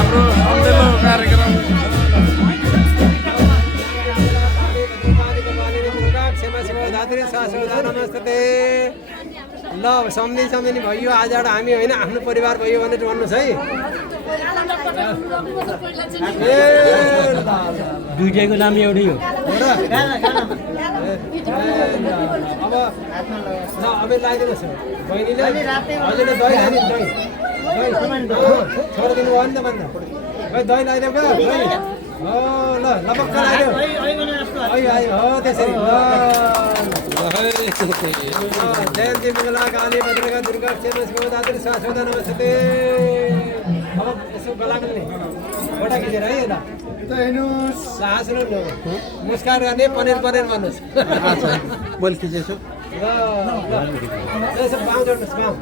हाम्रो सम्झेलो कार्यक्रम ल सम्झिने भयो आजबाट हामी होइन आफ्नो परिवार भयो भनेर भन्नुहोस् है दुईटैको नाम एउटै हो अब ल अब लगाइदिनुहोस् बहिनीले हजुरले दही लगाइदिनु छोडिदिनु भयो नि त भन्दा खै दही लगाइदेऊ क्या हो ल लपक्क लगाइदेऊ हो त्यसरी जयन्ती मङ्गला काली भद्रका दुर्गा क्षेत्र शिवदात्री शाश्वत नमस्ते अब यसो गला मिल्ने फोटा खिचेर है ल साहस नमस्कार गर्ने पनिर पनिर भन्नुहोस् बोल खिचेछु ल यसो पाउँ जोड्नुहोस् पाउँ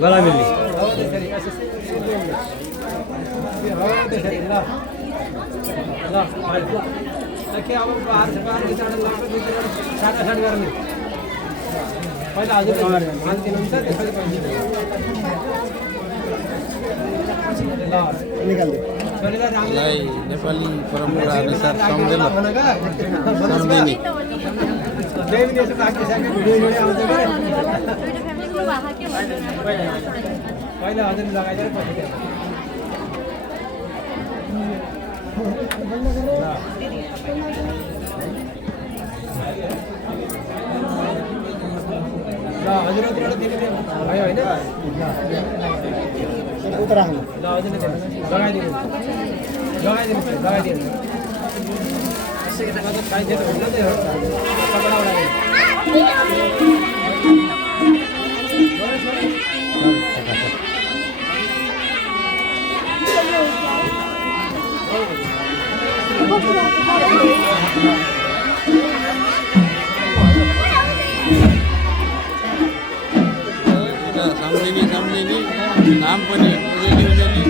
गला मिल्ने हो त्यसरी हो त्यसरी ल ल के अब बाह्र साटासाट गर्ने पहिला हजुर दिनुहुन्छ त्यसपछि ल निकाल्दै नेपाली परम्परा अनुसार सम्झेलो सम्झिने पहिला हजुर लगाइदिएर पछि ल हजुरबाट दिने भयो होइन उता राख्नु ल हजुरले लगाइदिनु लगाइदिनु खाइदिनु हुन्छ नि कपडा सम्झिने नाम पनि उजेली उजेली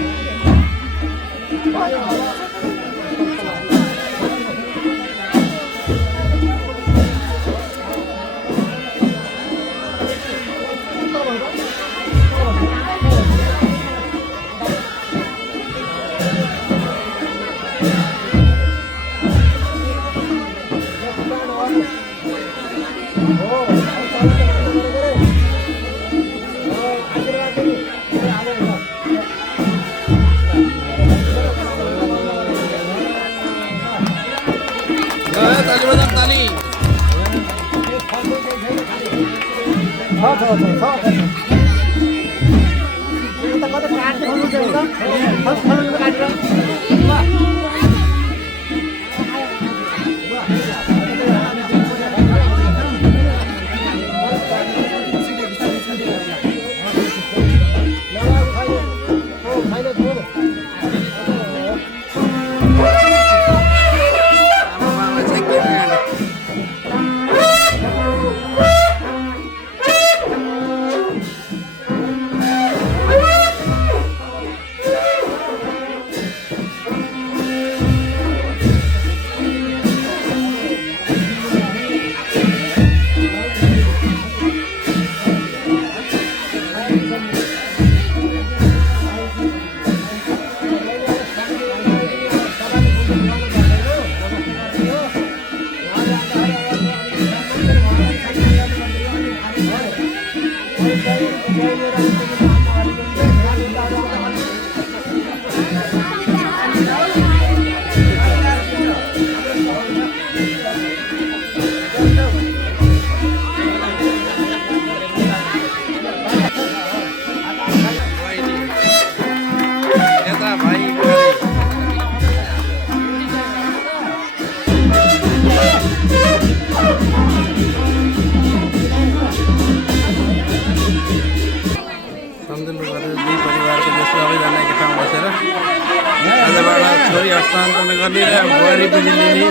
छोरी हस्तान्तरण गर्ने र बुहारी बुझी लिने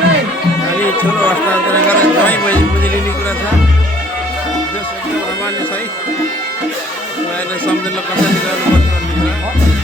अनि छोरो हस्तान्तरण गरेर ज्वाइँ बुझी लिने कुरा छ जो एकदम रमाइलो छ है सम्झेलो कसरी गर्नुपर्छ भन्ने कुरा